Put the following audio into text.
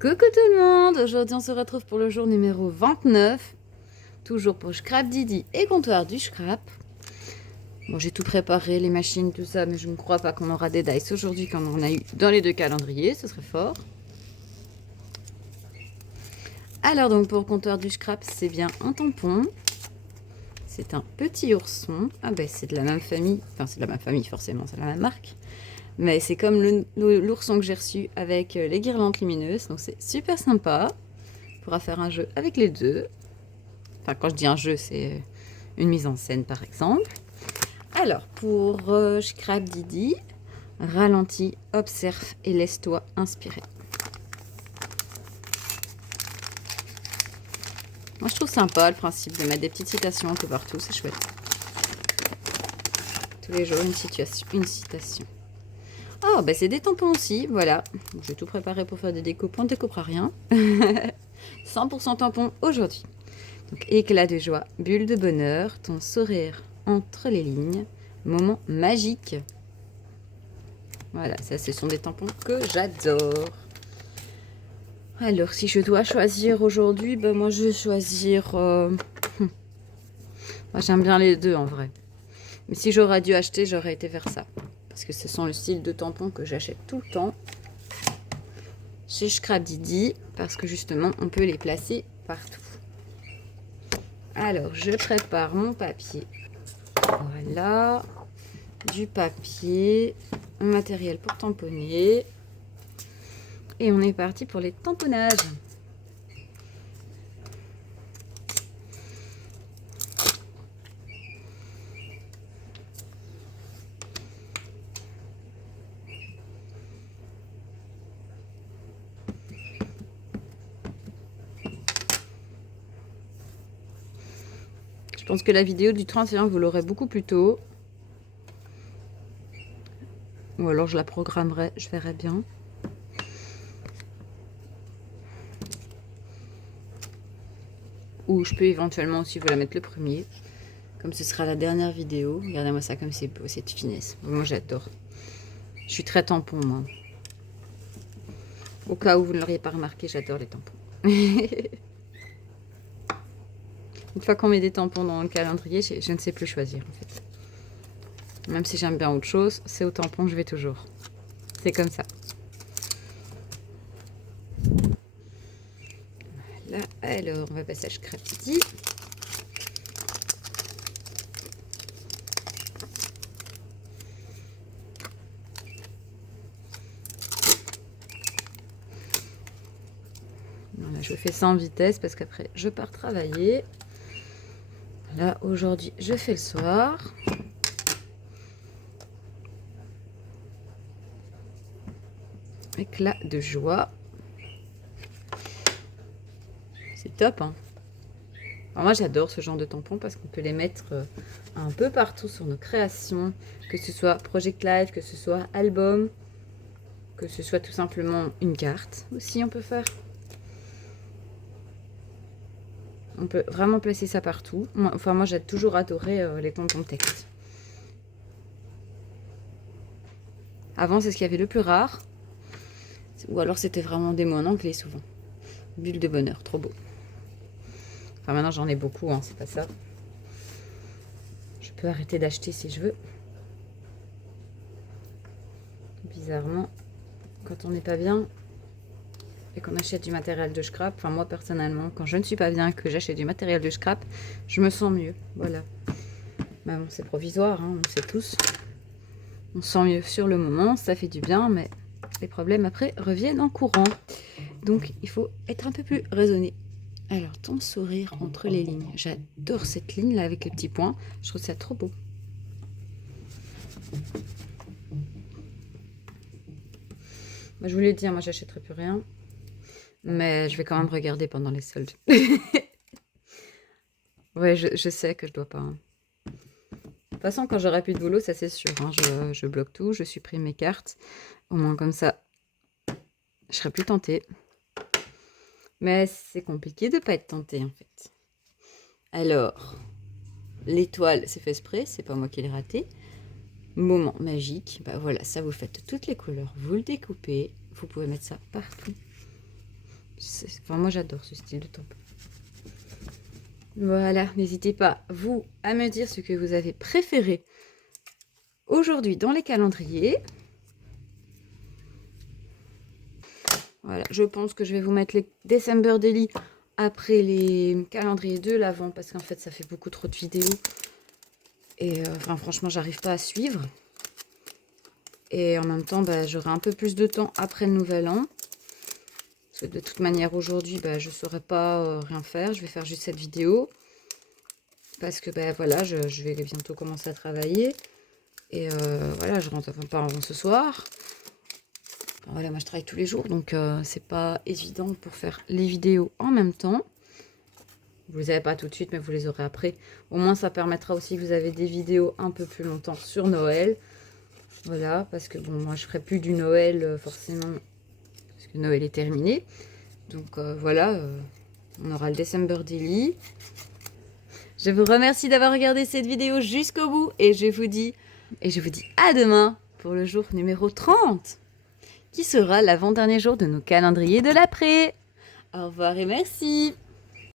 Coucou tout le monde! Aujourd'hui on se retrouve pour le jour numéro 29. Toujours pour Scrap Didi et comptoir du scrap. Bon, j'ai tout préparé, les machines, tout ça, mais je ne crois pas qu'on aura des dice aujourd'hui comme on a eu dans les deux calendriers, ce serait fort. Alors donc pour comptoir du scrap, c'est bien un tampon. C'est un petit ourson. Ah ben c'est de la même famille, enfin c'est de la même famille forcément, c'est la même marque. Mais c'est comme l'ourson que j'ai reçu avec les guirlandes lumineuses, donc c'est super sympa. On pourra faire un jeu avec les deux. Enfin, quand je dis un jeu, c'est une mise en scène, par exemple. Alors, pour Scrap Didi, ralentis, observe et laisse-toi inspirer. Moi, je trouve sympa le principe de mettre des petites citations un peu partout, c'est chouette. Tous les jours, une citation. Oh, bah c'est des tampons aussi, voilà. J'ai tout préparé pour faire des découpes, on ne découpera rien. 100% tampon aujourd'hui. Donc, éclat de joie, bulle de bonheur, ton sourire entre les lignes, moment magique. Voilà, ça, ce sont des tampons que j'adore. Alors, si je dois choisir aujourd'hui, ben moi, je vais choisir... Moi, j'aime bien les deux, en vrai. Mais si j'aurais dû acheter, j'aurais été vers ça. Parce que ce sont le style de tampons que j'achète tout le temps chez Scrap Didi. Parce que, justement, on peut les placer partout. Alors, je prépare mon papier. Voilà. Du papier. Un matériel pour tamponner. Et on est parti pour les tamponnages. Je pense que la vidéo du 31, vous l'aurez beaucoup plus tôt. Ou alors je la programmerai, je verrai bien. Ou je peux éventuellement aussi vous la mettre le premier. Comme ce sera la dernière vidéo. Regardez-moi ça comme c'est beau, cette finesse. Moi j'adore. Je suis très tampon moi. Au cas où vous ne l'auriez pas remarqué, j'adore les tampons. Une fois qu'on met des tampons dans le calendrier, je ne sais plus choisir en fait. Même si j'aime bien autre chose, c'est au tampon que je vais toujours. C'est comme ça. Voilà, alors on va passer à Scrap Didi. Voilà, je fais ça en vitesse parce qu'après je pars travailler. Là aujourd'hui je fais le soir. Éclat de joie. C'est top, hein. Alors moi j'adore ce genre de tampons parce qu'on peut les mettre un peu partout sur nos créations, que ce soit Project Live, que ce soit album, que ce soit tout simplement une carte aussi on peut faire. On peut vraiment placer ça partout. Moi j'ai toujours adoré les tampons texte. Avant c'est ce qu'il y avait le plus rare, ou alors c'était vraiment des mots en anglais souvent. Bulle de bonheur, trop beau. Enfin maintenant j'en ai beaucoup, hein, c'est pas ça. Je peux arrêter d'acheter si je veux. Bizarrement, quand on n'est pas bien et qu'on achète du matériel de scrap, enfin moi personnellement, quand je ne suis pas bien, que j'achète du matériel de scrap, je me sens mieux. Voilà. Mais bon, c'est provisoire, hein, on le sait tous. On se sent mieux sur le moment, ça fait du bien, mais les problèmes après reviennent en courant. Donc il faut être un peu plus raisonné. Alors, ton sourire entre les lignes. J'adore cette ligne là avec les petits points. Je trouve ça trop beau. Moi, je vous l'ai dit, hein, moi j'achèterai plus rien. Mais je vais quand même regarder pendant les soldes. Ouais, je sais que je dois pas, hein. De toute façon, quand j'aurai plus de boulot, ça c'est sûr, hein, je bloque tout, je supprime mes cartes. Au moins comme ça, je serai plus tentée. Mais c'est compliqué de pas être tentée en fait. Alors, l'étoile, c'est fait exprès, c'est pas moi qui l'ai raté. Moment magique, bah voilà, ça vous faites toutes les couleurs, vous le découpez, vous pouvez mettre ça partout. Enfin, moi, j'adore ce style de tampon. Voilà, n'hésitez pas, vous, à me dire ce que vous avez préféré aujourd'hui dans les calendriers. Voilà, je pense que je vais vous mettre les December Daily après les calendriers de l'Avent parce qu'en fait, ça fait beaucoup trop de vidéos. Et enfin, franchement, j'arrive pas à suivre. Et en même temps, bah, j'aurai un peu plus de temps après le Nouvel An. Parce que de toute manière, aujourd'hui, bah, je ne saurais pas rien faire. Je vais faire juste cette vidéo. Parce que bah, voilà, je vais bientôt commencer à travailler. Et voilà, je rentre pas avant ce soir. Enfin, voilà, moi je travaille tous les jours, donc c'est pas évident pour faire les vidéos en même temps. Vous les avez pas tout de suite, mais vous les aurez après. Au moins, ça permettra aussi que vous avez des vidéos un peu plus longtemps sur Noël. Voilà, parce que bon, moi je ferai plus du Noël forcément, parce que Noël est terminé. Donc voilà, on aura le December Daily. Je vous remercie d'avoir regardé cette vidéo jusqu'au bout et je vous dis à demain pour le jour numéro 30, qui sera l'avant-dernier jour de nos calendriers de l'après. Au revoir et merci.